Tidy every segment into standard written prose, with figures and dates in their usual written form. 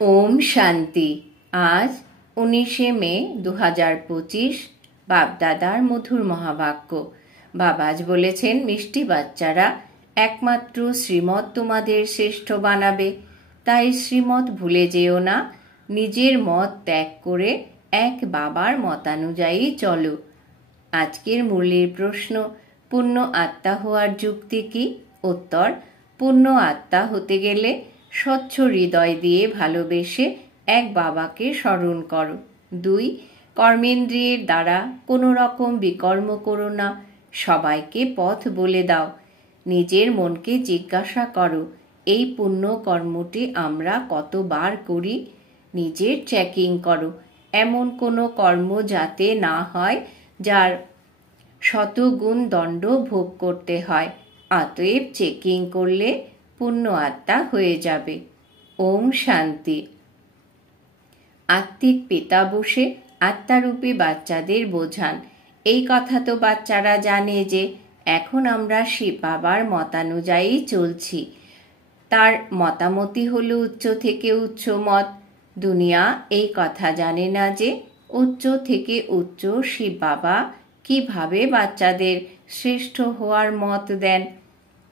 ओम शांति। आज 19 মে 2025 বাপদাদার মধুর মহাবাক্য। বাবাজ বলেছেন, মিষ্টি বাচ্চারা, একমাত্র শ্রীমত তোমাদের শ্রেষ্ঠ বানাবে, তাই শ্রীমত ভুলে যেও না। নিজের মত ত্যাগ করে এক বাবার মতানুযায়ী চলো। আজকের মূল্যের প্রশ্ন, পূর্ণ আত্মা হওয়ার যুক্তি কি? উত্তর, পূর্ণ আত্মা হতে গেলে স্বচ্ছ হৃদয় দিয়ে ভালোবেসে এক বাবাকে স্মরণ করো। 2. কর্মেন্দ্রিয়ের দ্বারা কোনো রকম বিকর্ম করো না, সবাইকে পথ বলে দাও। নিজের মনকে জিজ্ঞাসা করো, এই পুণ্য কর্মটি আমরা কতবার করি? নিজের চেকিং করো, এমন কোনো কর্ম যাতে না হয় যার শতগুণ দণ্ড ভোগ করতে হয়। অতএব চেকিং করলে পূর্ণ আত্মা হয়ে যাবে। ওম শান্তি। আত্মিক পিতা বসে আত্মারূপী বাচ্চাদের বোঝান। এই কথা তো বাচ্চারা জানে যে এখন আমরা শিব বাবার মতানুযায়ী চলছি। তার মতামতই হলো উচ্চ থেকে উচ্চ মত। দুনিয়া এই কথা জানে না যে উচ্চ থেকে উচ্চ শিব বাবা কিভাবে বাচ্চাদের শ্রেষ্ঠ হওয়ার মত দেন।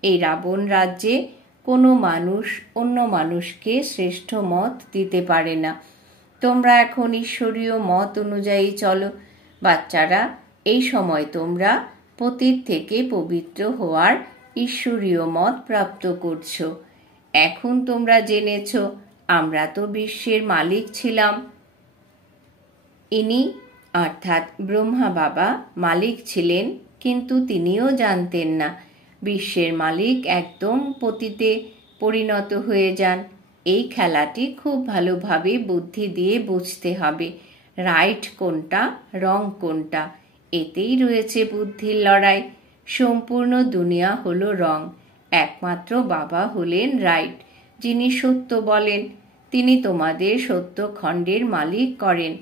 এই রাবণ রাজ্যে কোনো মানুষ অন্য মানুষকে শ্রেষ্ঠ মত দিতে পারে না। তোমরা এখন ঈশ্বরীয় মত অনুযায়ী চলো। বাচ্চারা, এই সময় তোমরা পতিত থেকে পবিত্র হওয়ার ঈশ্বরীয় মত প্রাপ্ত করছো। এখন তোমরা জেনেছ, আমরা তো বিশ্বের মালিক ছিলাম। ইনি অর্থাৎ ব্রহ্মা বাবা মালিক ছিলেন, কিন্তু তিনিও জানতেন না বিশ্বের মালিক একদম পতিতে পরিণত হয়ে যান। এই খেলাটি খুব ভালোভাবে বুদ্ধি দিয়ে বুঝতে হবে। রাইট কোনটা, রং কোনটা, এতেই রয়েছে বুদ্ধির লড়াই। সম্পূর্ণ দুনিয়া হলো রং, একমাত্র বাবা হলেন রাইট, যিনি সত্য বলেন। তিনি তোমাদের সত্য খণ্ডের মালিক করেন,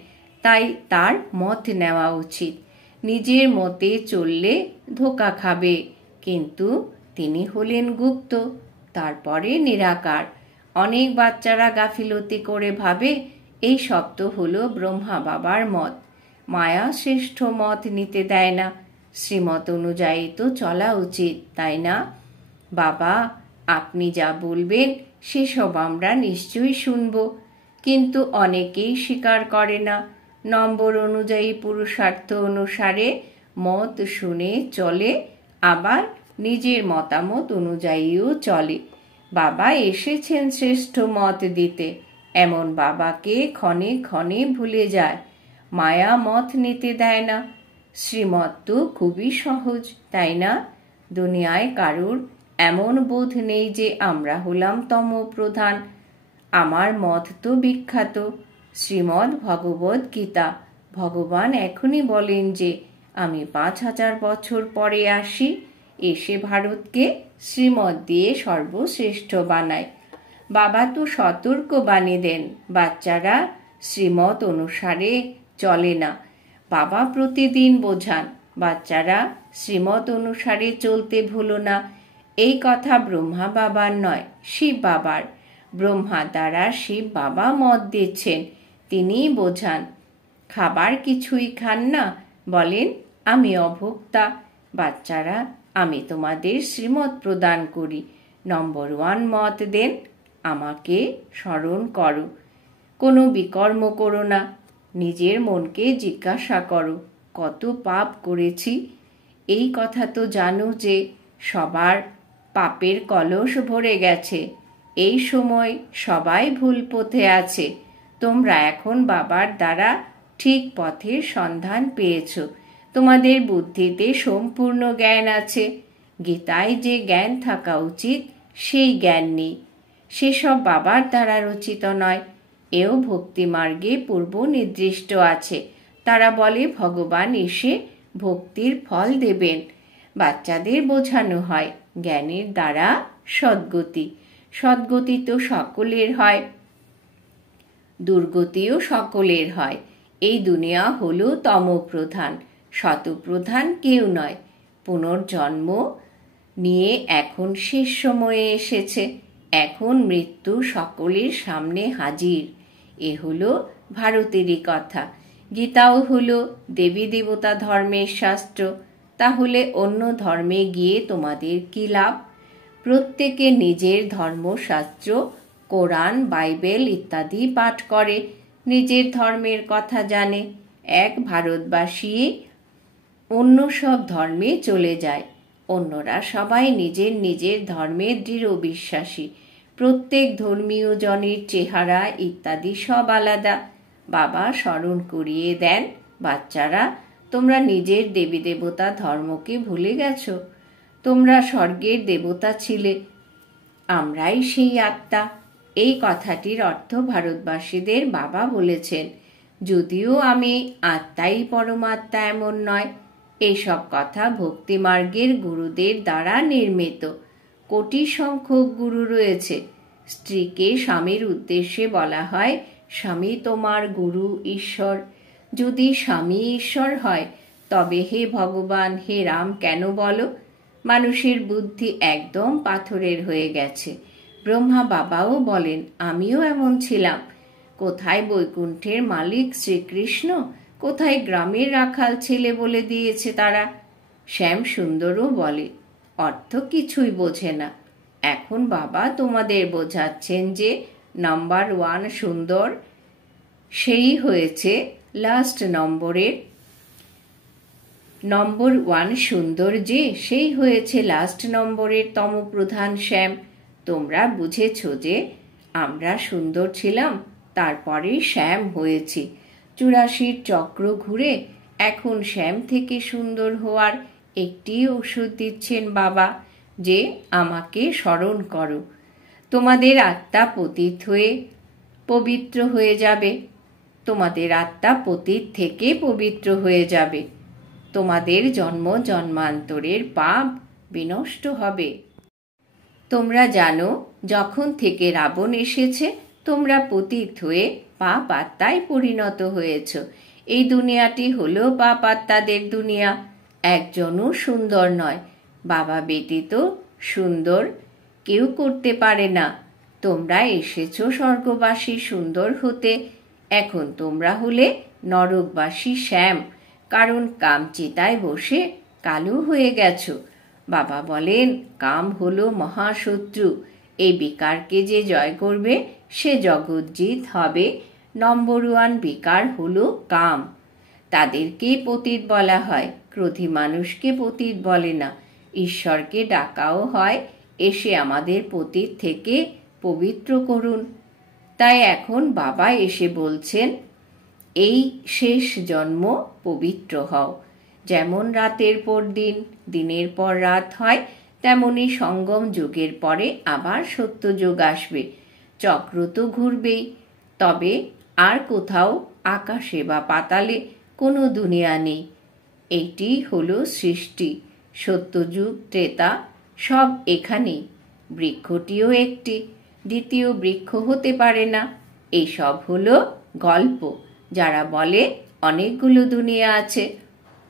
তাই তার মত নেওয়া উচিত। নিজের মতে চললে ধোঁকা খাবে, কিন্তু তিনি হলেন গুপ্ত, তারপরে নিরাকার। অনেক বাচ্চারা গাফিলতি করে ভাবে এই শব্দ হলো ব্রহ্মা বাবার মত। মায়া শ্রেষ্ঠ মত নিতে দেয় না। শ্রীমত অনুযায়ী তো চলা উচিত, তাই না? বাবা, আপনি যা বলবেন সেসব আমরা নিশ্চয়ই শুনব, কিন্তু অনেকেই স্বীকার করে না। নম্বর অনুযায়ী পুরুষার্থ অনুসারে মত শুনে চলে, আবার নিজের মতামত অনুযায়ীও চলে। বাবা এসেছেন শ্রেষ্ঠ মত দিতে, এমন বাবাকে ক্ষণে ক্ষণে ভুলে যায়। মায়া মত নিতে দেয় না। শ্রীমত তো খুবই সহজ, তাই না? দুনিয়ায় কারুর এমন বোধ নেই যে আমরা হলাম তম প্রধান। আমার মত তো বিখ্যাত, শ্রীমদ্ ভগবদ গীতা। ভগবান এখনই বলেন যে আমি 5000 বছর পরে আসি, এসে ভারতকে শ্রীমত দিয়ে সর্বশ্রেষ্ঠ বানায়। বাবা তো সতর্ক বাণী দেন, বাচ্চারা শ্রীমত অনুসারে চলে না। বাবা প্রতিদিন বোঝান, বাচ্চারা শ্রীমত অনুসারে চলতে ভুলো না। এই কথা ব্রহ্মা বাবার নয়, শিব বাবার। ব্রহ্মা দ্বারা শিব বাবা মত দিচ্ছেন, তিনিই বোঝান। খাবার কিছুই খান না, বলেন আমি অভোক্তা। বাচ্চারা, আমি তোমাদের শ্রীমত প্রদান করি। নম্বর 1 মত দেন, আমাকে স্মরণ করো। কোনো বিকর্ম করো না। নিজের মনকে জিজ্ঞাসা করো, কত পাপ করেছি? এই কথা তো জানো যে সবার পাপের কলস ভরে গেছে। এই সময় সবাই ভুল পথে আছে। তোমরা এখন বাবার দ্বারা ঠিক পথের সন্ধান পেয়েছ। তোমাদের বুদ্ধিতে সম্পূর্ণ জ্ঞান আছে। গীতায় যে জ্ঞান থাকা উচিত সেই জ্ঞান নেই। সেসব বাবার দ্বারা রচিত নয়। এও ভক্তি মার্গে পূর্ব নির্দিষ্ট আছে। তারা বলে ভগবান এসে ভক্তির ফল দেবেন। বাচ্চাদের বোঝানো হয় জ্ঞানের দ্বারা সদ্গতি। সদ্গতি তো সকলের হয়, দুর্গতিও সকলের হয়। এই দুনিয়া হলো তমপ্রধান, শতপ্রধান কেউ নয়। পুনর্জন্ম নিয়ে এখন শেষ সময়ে এসেছে। এখন মৃত্যু সকলের সামনে হাজির। এ হলো ভারতেরই কথা। গীতাও হলো দেবী দেবতা ধর্মের শাস্ত্র। তাহলে অন্য ধর্মে গিয়ে তোমাদের কি লাভ? প্রত্যেকে নিজের ধর্মশাস্ত্র, কোরআন, বাইবেল ইত্যাদি পাঠ করে, নিজের ধর্মের কথা জানে। এক ভারতবাসী অন্য সব ধর্মে চলে যায়। অন্যরা সবাই নিজের নিজের ধর্মের দৃঢ় বিশ্বাসী। প্রত্যেক ধর্মীয় জনের চেহারা ইত্যাদি সব আলাদা। বাবা স্মরণ করিয়ে দেন, বাচ্চারা, তোমরা নিজের দেবী দেবতা ধর্মকে ভুলে গেছ। তোমরা স্বর্গের দেবতা ছিলে, আমরাই সেই আত্মা। এই কথাটির অর্থ ভারতবাসীদের বাবা বলেছেন। যদিও আমি আত্মাই পরমাত্মা এমন নয়। এইসব কথা ভক্তিমার্গের গুরুদের দ্বারা নির্মিত। কোটি সংখ্যক গুরু রয়েছে। স্ত্রীকে স্বামীর উদ্দেশ্যে বলা হয়, স্বামী তোমার গুরু ঈশ্বর। যদি স্বামী ঈশ্বর হয় তবে হে ভগবান, হে রাম কেন বলো? মানুষের বুদ্ধি একদম পাথরের হয়ে গেছে। ব্রহ্মা বাবাও বলেন, আমিও এমন ছিলাম। কোথায় বৈকুণ্ঠের মালিক শ্রীকৃষ্ণ, কোথায় গ্রামের রাখাল ছেলে বলে দিয়েছে তারা। শ্যাম সুন্দরও বলে, অর্থ কিছুই বোঝে না। এখন বাবা তোমাদের বোঝাচ্ছেন যে নাম্বার 1 সুন্দর সেই হয়েছে লাস্ট নম্বরের। নম্বর 1 সুন্দর যে সেই হয়েছে লাস্ট নম্বরের তমপ্রধান শ্যাম। তোমরা বুঝেছ যে আমরা সুন্দর ছিলাম, তারপরে শ্যাম হয়েছি। 84 চক্র ঘুরে এখন শ্যাম থেকে সুন্দর হওয়ার একটি ওষুধ দিচ্ছেন বাবা, যে আমাকে স্মরণ করো। তোমাদের আত্মা পতিত হয়ে পবিত্র হয়ে যাবে। তোমাদের আত্মা পতিত থেকে পবিত্র হয়ে যাবে। তোমাদের জন্ম জন্মান্তরের পাপ বিনষ্ট হবে। তোমরা জানো, যখন থেকে রাবণ এসেছে তোমরা পতিত হয়ে পাপ আত্মায় পরিণত হয়েছ। এই দুনিয়াটি হলো পাপ আত্মাদের দুনিয়া। একজনও সুন্দর নয়। বাবা ব্যতীত সুন্দর কেউ করতে পারে না। তোমরা এসেছ স্বর্গবাসী সুন্দর হতে। এখন তোমরা হলে নরকবাসী শ্যাম, কারণ কামচিতায় বসে কালো হয়ে গেছ। বাবা বলেন, কাম হলো মহাশত্রু। এই বিকারকে যে জয় করবে সে জগজ্জিত হবে। নম্বর 1 বিকার হলো কাম। তাদেরকেই পতিত বলা হয়। ক্রোধী মানুষকে পতিত বলে না। ঈশ্বরকে ডাকাও হয়, এসে আমাদের পতিত থেকে পবিত্র করুন। তাই এখন বাবা এসে বলছেন, এই শেষ জন্ম পবিত্র হও। যেমন রাতের পর দিন, দিনের পর রাত হয়, তেমনি সঙ্গম যুগের পরে আবার সত্য যুগ আসবে। চক্র তো ঘুরবেই। তবে আর কোথাও আকাশে বা পাতালে কোনো দুনিয়া নেই। এটি হলো সৃষ্টি। সত্যযুগ, ত্রেতা সব এখানেই। বৃক্ষটিও একটি, দ্বিতীয় বৃক্ষ হতে পারে না। এইসব হলো গল্প। যারা বলে অনেকগুলো দুনিয়া আছে,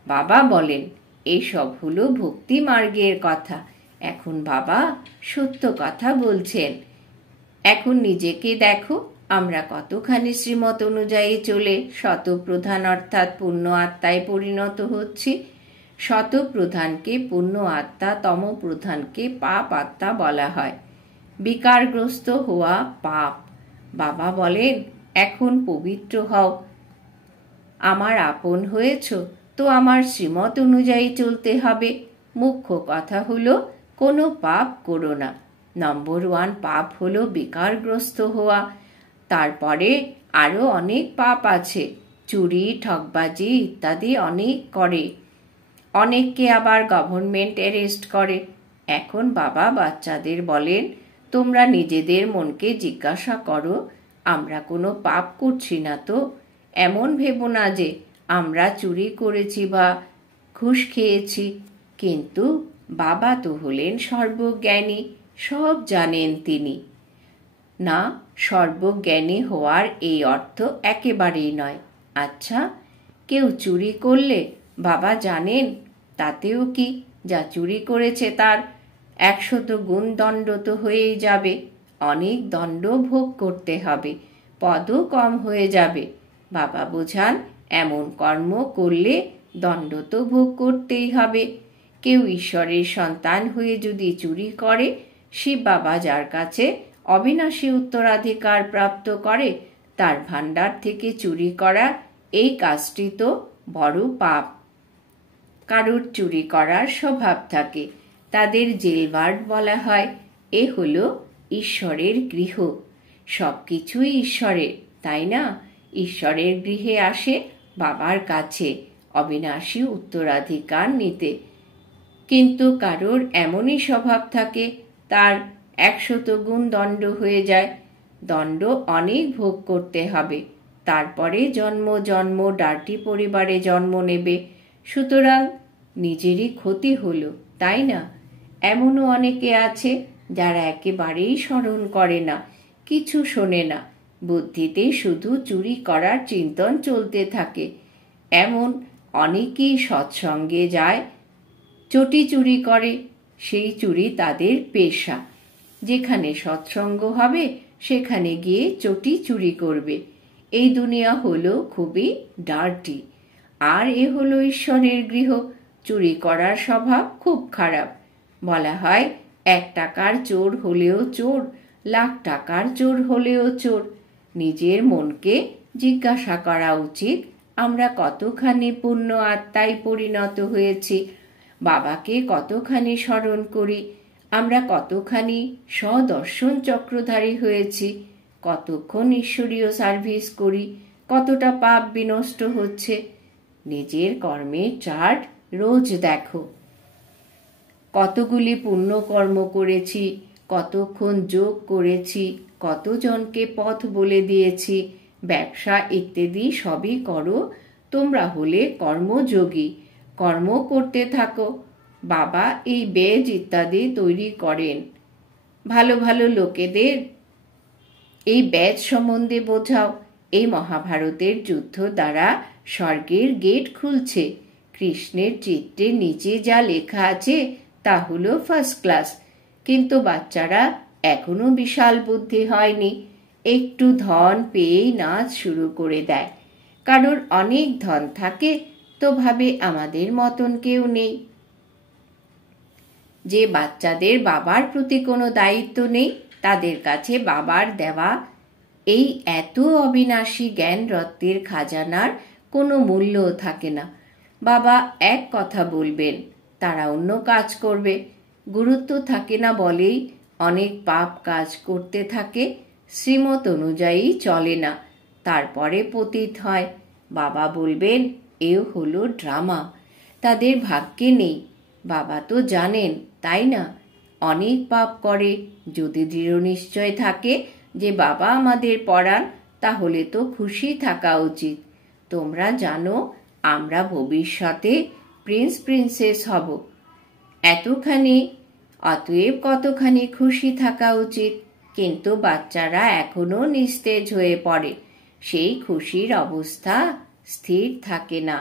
বাবা বলেন এইসব হলো ভক্তি মার্গের কথা। এখন বাবা সত্য কথা বলছেন। এখন নিজেকে দেখো, আমরা কতখানি শ্রীমত অনুযায়ী চলে শতপ্রধান অর্থাৎ পূর্ণ আত্মায় পরিণত হচ্ছি। শতপ্রধানকে পূর্ণ আত্মা, তমপ্রধানকে পাপ আত্মা বলা হয়। বিকারগ্রস্ত হওয়া পাপ। বাবা বলেন, এখন পবিত্র হও। আমার আপন হয়েছ তো আমার শ্রীমত অনুযায়ী চলতে হবে। মুখ্য কথা হলো কোনো পাপ করো না। নম্বর 1 পাপ হলো বিকারগ্রস্ত হওয়া। তারপরে আরো অনেক পাপ আছে। চুরি, ঠকবাজি ইত্যাদি অনেক করে। অনেককে আবার গভর্নমেন্ট অ্যারেস্ট করে। এখন বাবা বাচ্চাদের বলেন, তোমরা নিজেদের মনকে জিজ্ঞাসা করো, আমরা কোনো পাপ করছি না তো? এমন ভেবো না যে আমরা চুরি করেছি বা ঘুষ খেয়েছি। কিন্তু বাবা তো হলেন সর্বজ্ঞানী, সব জানেন তিনি। না, সর্বজ্ঞানী হওয়ার এই অর্থ একেবারেই নয়। আচ্ছা, কেউ চুরি করলে বাবা জানেন, তাতেও কি? যা চুরি করেছে তার 100 গুণ দণ্ড তো হয়েই যাবে। অনেক দণ্ড ভোগ করতে হবে, পদও কম হয়ে যাবে। বাবা বোঝান, এমন কর্ম করলে দণ্ড তো ভোগ করতেই হবে। কেউ ঈশ্বরের সন্তান হয়ে যদি চুরি করে, শিব বাবা যার কাছে অবিনাশী উত্তরাধিকার প্রাপ্ত করে, তার ভাণ্ডার থেকে চুরি করা এই কাজটি তো বড় পাপ। কারুর চুরি করার স্বভাব থাকে, তাদের জেলবার্ড বলা হয়। এ হলো ঈশ্বরের গৃহ, সব কিছুই ঈশ্বরের, তাই না? ঈশ্বরের গৃহে আসে বাবার কাছে অবিনাশী উত্তরাধিকার নিতে। কিন্তু কারোর এমনই স্বভাব থাকে, তার 100 গুণ দণ্ড হয়ে যায়। দণ্ড অনেক ভোগ করতে হবে, তারপরে জন্ম জন্ম ডার্টি পরিবারে জন্ম নেবে। সুতরাং নিজেরই ক্ষতি হলো, তাই না? এমনও অনেকে আছে যারা একেবারেই স্মরণ করে না, কিছু শোনে না, বুদ্ধিতে শুধু চুরি করার চিন্তন চলতে থাকে। এমন অনেকেই সৎসঙ্গে যায়, চটি চুরি করে, সেই চুরি তাদের পেশা। যেখানে সৎসঙ্গ হবে সেখানে গিয়ে চটি চুরি করবে। এই দুনিয়া হলো খুবই ডার্টি, আর এ হলো ঈশ্বরের গৃহ। চুরি করার স্বভাব খুব খারাপ। বলা হয়, 1 টাকার চোর হলেও চোর, লাখ টাকার চোর হলেও চোর। নিজের মনকে জিজ্ঞাসা করা উচিত, আমরা কতখানি পুণ্য আত্মায় পরিণত হয়েছি, বাবাকে কতখানি স্মরণ করি, আমরা কতখানি স্বদর্শন চক্রধারী হয়েছি, কতক্ষণ ঈশ্বরীয় সার্ভিস করি, কতটা পাপ বিনষ্ট হচ্ছে। নিজের কর্মের চার্ট রোজ দেখো, কতগুলি পুণ্য কর্ম করেছি, কতক্ষণ যোগ করেছি, কতজনকে পথ বলে দিয়েছি, ব্যবসা ইত্যাদি সবই করো। তোমরা হলে কর্মযোগী, কর্ম করতে থাকো। বাবা এই বেজ ইত্যাদি তৈরি করেন। ভালো ভালো লোকেদের এই বেজ সম্বন্ধে বোঝাও। এই মহাভারতের যুদ্ধ দ্বারা স্বর্গের গেট খুলছে। কৃষ্ণের চিত্রে নিচে যা লেখা আছে তা হলো ফার্স্ট ক্লাস, কিন্তু বাচ্চারা এখনো বিশাল বুদ্ধি হয়নি, একটু ধন পেয়েই নাচ শুরু করে দেয়। কারোর অনেক ধন থাকে তো ভাবে আমাদের মতন কেউ নেই। যে বাচ্চাদের বাবার প্রতি কোনো দায়িত্ব নেই, তাদের কাছে বাবার দেওয়া এই এত অবিনাশী জ্ঞান রত্নের খাজানার কোনো মূল্য থাকে না। বাবা এক কথা বলবেন, তারা অন্য কাজ করবে। গুরুত্ব থাকে না বলেই অনেক পাপ কাজ করতে থাকে, শ্রীমত অনুযায়ী চলে না, তারপরে পতিত হয়। বাবা বলবেন, এও হলো ড্রামা, তাদের ভাগ্যে নেই। বাবা তো জানেন, তাই না? অনেক পাপ করে। যদি দৃঢ় নিশ্চয় থাকে যে বাবা আমাদের পড়ান, তাহলে তো খুশি থাকা উচিত। তোমরা জানো আমরা ভবিষ্যতে প্রিন্স প্রিন্সেস হব, অতএব কতখানি খুশি থাকা উচিত। কিন্তু বাচ্চারা এখনো নিস্তেজ হয়ে পড়ে, সেই খুশির অবস্থা স্থির থাকে না।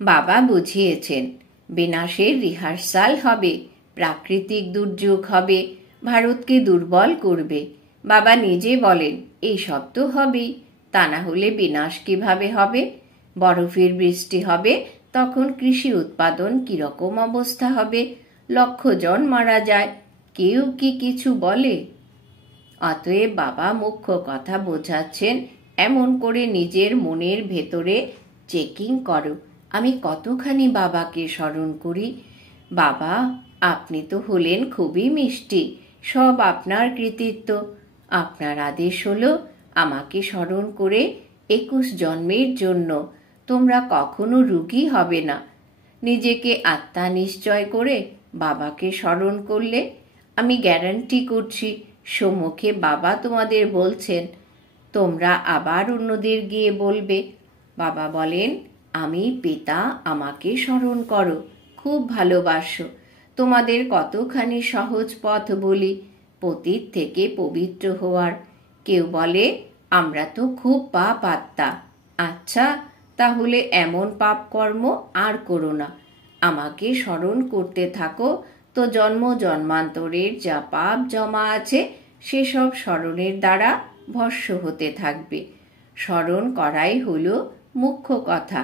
বাবা বুঝিয়েছেন, বিনাশের রিহার্সাল হবে, প্রাকৃতিক দুর্যোগ হবে, ভারতকে দুর্বল করবে। বাবা নিজে বলেন, এই সব তো হবেই, তা না হলে বিনাশ কিভাবে হবে? বরফের বৃষ্টি হবে, তখন কৃষি উৎপাদন কিরকম অবস্থা হবে? 1,00,000 জন মারা যায়, কেউ কি কিছু বলে? অতএব বাবা মুখ্য কথা বোঝাচ্ছেন, এমন করে নিজের মনের ভেতরে চেকিং করো, আমি কতখানি বাবাকে স্মরণ করি। বাবা, আপনি তো হলেন খুবই মিষ্টি, সব আপনার কৃতিত্ব। আপনার আদেশ হলো আমাকে স্মরণ করে 21 জন্মের জন্য তোমরা কখনো রোগী হবে না। নিজেকে আত্মা নিশ্চয় করে বাবাকে স্মরণ করলে আমি গ্যারান্টি করছি, সম্মুখে বাবা তোমাদের বলছেন, তোমরা আবার অন্যদের গিয়ে বলবে। বাবা বলেন, আমি পিতা, আমাকে স্মরণ করো, খুব ভালোবাসো। তোমাদের কতখানি সহজ পথ বলি, পতিত থেকে পবিত্র হওয়ার। কেউ বলে, আমরা তো খুব পাপ আত্মা। আচ্ছা, তাহলে এমন পাপ কর্ম আর করো না, আমাকে স্মরণ করতে থাকো, তো জন্ম জন্মান্তরের যা পাপ জমা আছে সেসব স্মরণের দ্বারা ভস্ম হতে থাকবে। স্মরণ করাই হলো মুখ্য কথা।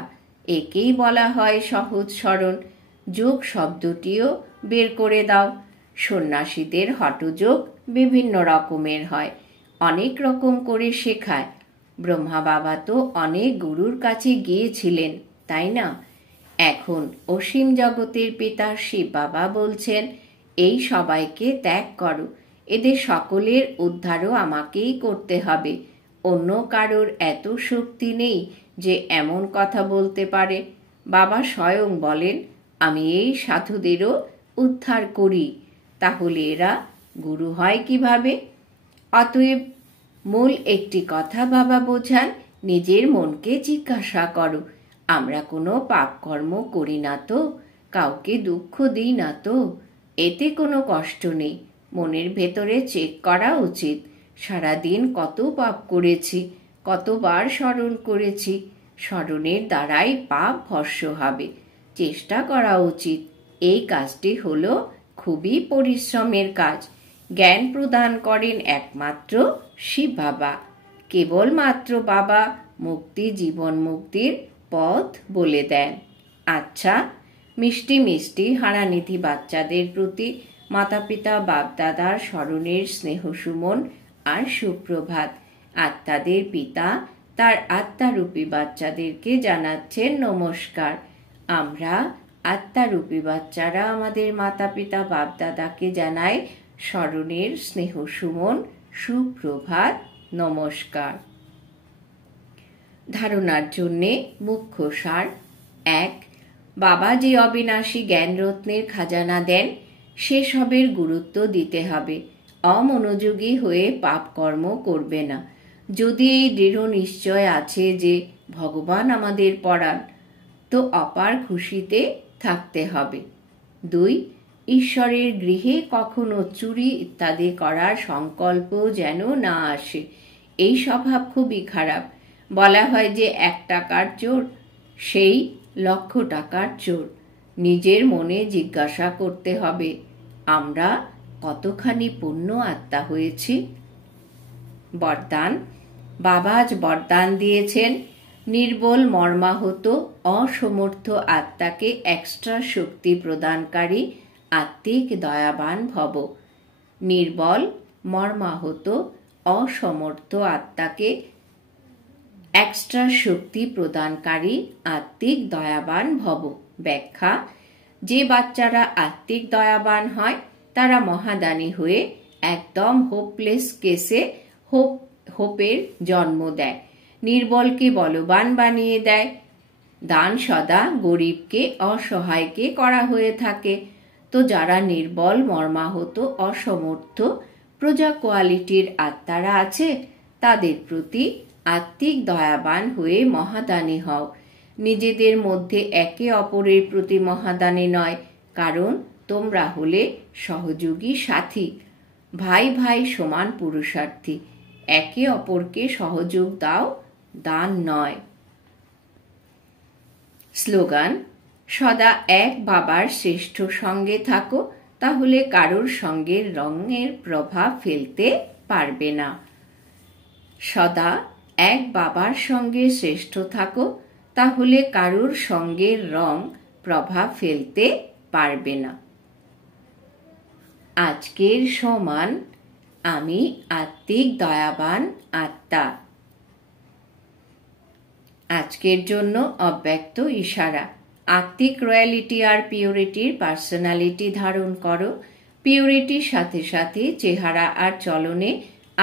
একেই বলা হয় সহজ স্মরণ। যোগ শব্দটিও বের করে দাও। সন্ন্যাসীদের হঠযোগ বিভিন্ন রকমের হয়, অনেক রকম করে শেখায়। ব্রহ্মা বাবা তো অনেক গুরুর কাছে গিয়েছিলেন, তাই না? এখন অসীম জগতের পিতা শিব বাবা বলছেন, এই সবাইকে ত্যাগ করো, এদের সকলের উদ্ধারও আমাকেই করতে হবে। অন্য কারোর এত শক্তি নেই যে এমন কথা বলতে পারে। বাবা স্বয়ং বলেন, আমি এই সাধুদেরও উদ্ধার করি। তাহলে এরা গুরু হয় কিভাবে? অতএব মূল একটি কথা বাবা বোঝান, নিজের মনকে জিজ্ঞাসা করো, আমরা কোনো পাপকর্ম করি না তো? কাউকে দুঃখ দিই না তো? এতে কোনো কষ্ট নেই। মনের ভেতরে চেক করা উচিত, সারাদিন কত পাপ করেছি, কতবার স্মরণ করেছি। স্মরণের দ্বারাই পাপ ভস্ম হবে। চেষ্টা করা উচিত। এই কাজটি হলো খুবই পরিশ্রমের কাজ। জ্ঞান প্রদান করেন একমাত্র শিব বাবা। কেবলমাত্র বাবা মুক্তি, জীবন মুক্তির পথ বলে দেন। আচ্ছা, মিষ্টি মিষ্টি হারানিধি বাচ্চাদের প্রতি মাতা পিতা বাপদাদার স্মরণের স্নেহ সুমন আর সুপ্রভাত। আত্মাদের পিতা তার আত্মারূপী বাচ্চাদেরকে জানাচ্ছেন নমস্কার। আমরা আত্মারূপী বাচ্চারা আমাদের মাতা পিতা বাপদাদাকে জানাই স্মরণের স্নেহ সুমন, সুপ্রভাত, নমস্কার। ধারণার জন্যে মুখ্য সার: 1. বাবা যে অবিনাশী জ্ঞানরত্নের খাজানা দেন সেসবের গুরুত্ব দিতে হবে। অমনোযোগী হয়ে পাপ কর্ম করবে না। যদি এই দৃঢ় নিশ্চয় আছে যে ভগবান আমাদের পড়ান, তো অপার খুশিতে থাকতে হবে। 2. ঈশ্বরের গৃহে কখনো চুরি ইত্যাদি করার সংকল্প যেন না আসে। এই স্বভাব খুবই খারাপ। বলা হয় যে 1 টাকার চোর সেই 1,00,000 টাকার চোর। নিজের মনে জিজ্ঞাসা করতে হবে, আমরা কতখানি পুণ্য আত্মা হয়েছি। বরদান: বাবা আজ বরদান দিয়েছেন, নির্বল মর্মাহত অসমর্থ আত্মাকে এক্সট্রা শক্তি প্রদানকারী আত্মিক দয়াবান ভব। নির্বল মর্মাহত অসমর্থ আত্মাকে এক্সট্রা শক্তি প্রদানকারী আত্মিক দয়াবান ভব। ব্যাখ্যা: যে বাচ্চারা আত্মিক দয়াবান হয় তারা মহাদানী হয়ে একদম হোপলেস কেসে হোপের জন্ম দেয়, নির্বলকে বলবান বানিয়ে দেয়। দান সদা গরিবকে, অসহায়কে করা হয়ে থাকে। তো যারা নির্বল মর্মাহত অসমর্থ প্রজা কোয়ালিটির আত্মারা আছে, তাদের প্রতি আত্মিক দয়াবান হয়ে মহাদানী হও। নিজেদের মধ্যে একে অপরের প্রতি মহাদানী নয়, কারণ তোমরা হলে সহযোগী সাথী, ভাই ভাই সমান পুরুষার্থী। একে অপরকে সহযোগ দাও, দান নয়। স্লোগান: সদা এক বাবার শ্রেষ্ঠ সঙ্গে থাকো, তাহলে কারোর সঙ্গে রঙের প্রভাব ফেলতে পারবে না। সদা এক বাবার সঙ্গে শ্রেষ্ঠ থাকো, তাহলে কারোর সঙ্গে রং প্রভাব ফেলতে পারবে না। আজকের সমান: আমি আত্মিক দয়াবান আত্মা। আজকের জন্য অব্যক্ত ইশারা: আত্মিক রয়্যালিটি আর পিউরিটির পার্সোনালিটি ধারণ করো। পিউরিটির সাথে সাথে চেহারা আর চলনে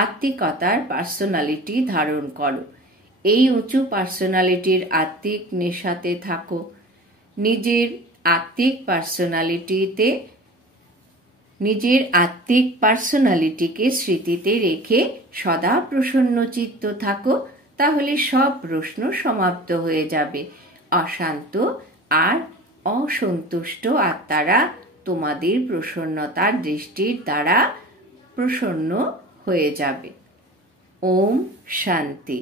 আত্মিকতার পার্সোনালিটি ধারণ করো। এই উঁচু পার্সোনালিটির আত্মিক নেশাতে থাকো। নিজের আত্মিক পার্সোনালিটিকে স্মৃতিতে রেখে সদা প্রসন্ন চিত্ত থাকো, তাহলে সব প্রশ্ন সমাপ্ত হয়ে যাবে। অশান্ত আর অসন্তুষ্ট আত্মারা তোমাদের প্রসন্নতার দৃষ্টির দ্বারা প্রসন্ন হয়ে যাবে। ওম শান্তি।